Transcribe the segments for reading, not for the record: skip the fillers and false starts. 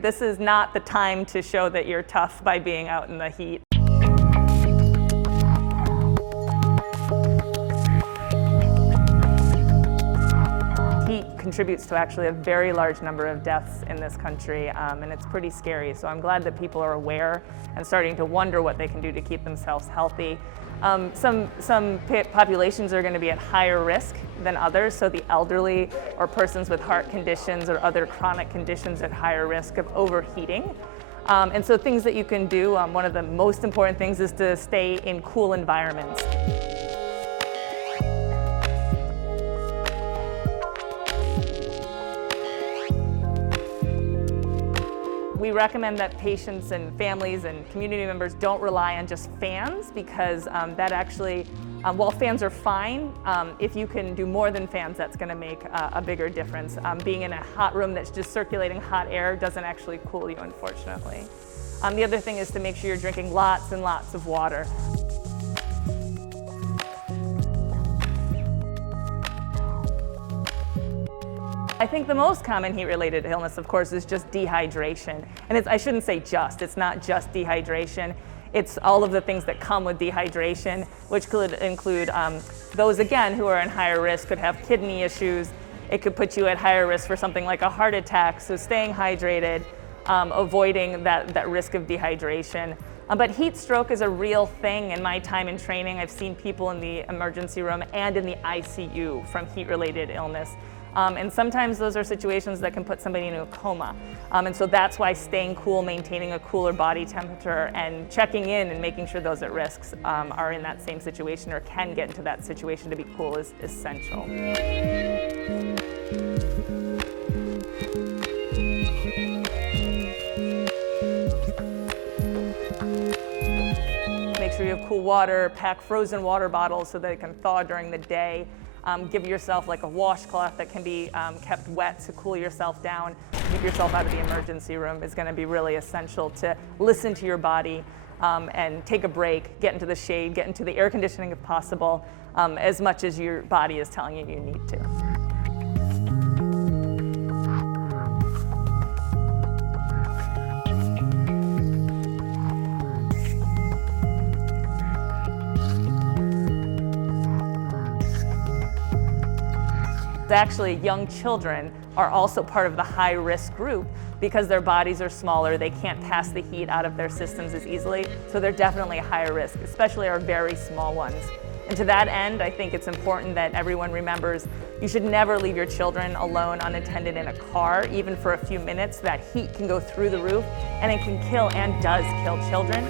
This is not the time to show that you're tough by being out in the heat. Heat contributes to actually a very large number of deaths in this country, and it's pretty scary. So I'm glad that people are aware and starting to wonder what they can do to keep themselves healthy. Some populations are going to be at higher risk than others, so the elderly or persons with heart conditions or other chronic conditions at higher risk of overheating. And so things that you can do, one of the most important things is to stay in cool environments. We recommend that patients and families and community members don't rely on just fans, because that actually, while fans are fine, if you can do more than fans, that's going to make a bigger difference. Being in a hot room that's just circulating hot air doesn't actually cool you, unfortunately. The other thing is to make sure you're drinking lots and lots of water. I think the most common heat-related illness, of course, is just dehydration. And I shouldn't say just, it's not just dehydration. It's all of the things that come with dehydration, which could include those, again, who are in higher risk, could have kidney issues. It could put you at higher risk for something like a heart attack, so staying hydrated, avoiding that risk of dehydration. But heat stroke is a real thing. In my time in training, I've seen people in the emergency room and in the ICU from heat-related illness. And sometimes those are situations that can put somebody into a coma. And so that's why staying cool, maintaining a cooler body temperature, and checking in and making sure those at risk are in that same situation or can get into that situation to be cool is essential. Make sure you have cool water, pack frozen water bottles so that it can thaw during the day. Give yourself like a washcloth that can be kept wet to cool yourself down. Keep yourself out of the emergency room is going to be really essential to listen to your body and take a break, get into the shade, get into the air conditioning if possible, as much as your body is telling you you need to. Actually, young children are also part of the high-risk group because their bodies are smaller, they can't pass the heat out of their systems as easily, so they're definitely a higher risk, especially our very small ones. And to that end, I think it's important that everyone remembers you should never leave your children alone unattended in a car, even for a few minutes. That heat can go through the roof, and it can kill and does kill children.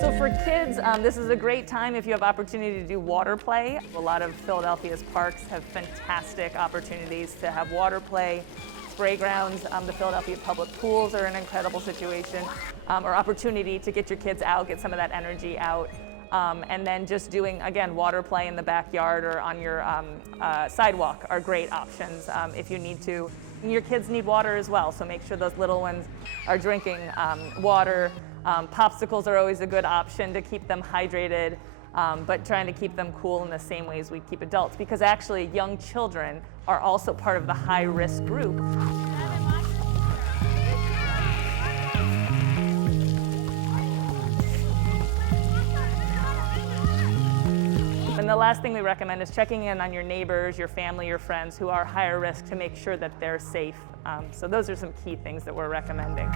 So for kids, this is a great time if you have opportunity to do water play. A lot of Philadelphia's parks have fantastic opportunities to have water play, spray grounds. The Philadelphia public pools are an incredible situation, or opportunity to get your kids out, get some of that energy out. And then just doing, again, water play in the backyard or on your sidewalk are great options if you need to. And your kids need water as well, so make sure those little ones are drinking water. Popsicles are always a good option to keep them hydrated, but trying to keep them cool in the same ways we keep adults, because actually young children are also part of the high-risk group. And the last thing we recommend is checking in on your neighbors, your family, your friends who are higher risk to make sure that they're safe. So those are some key things that we're recommending.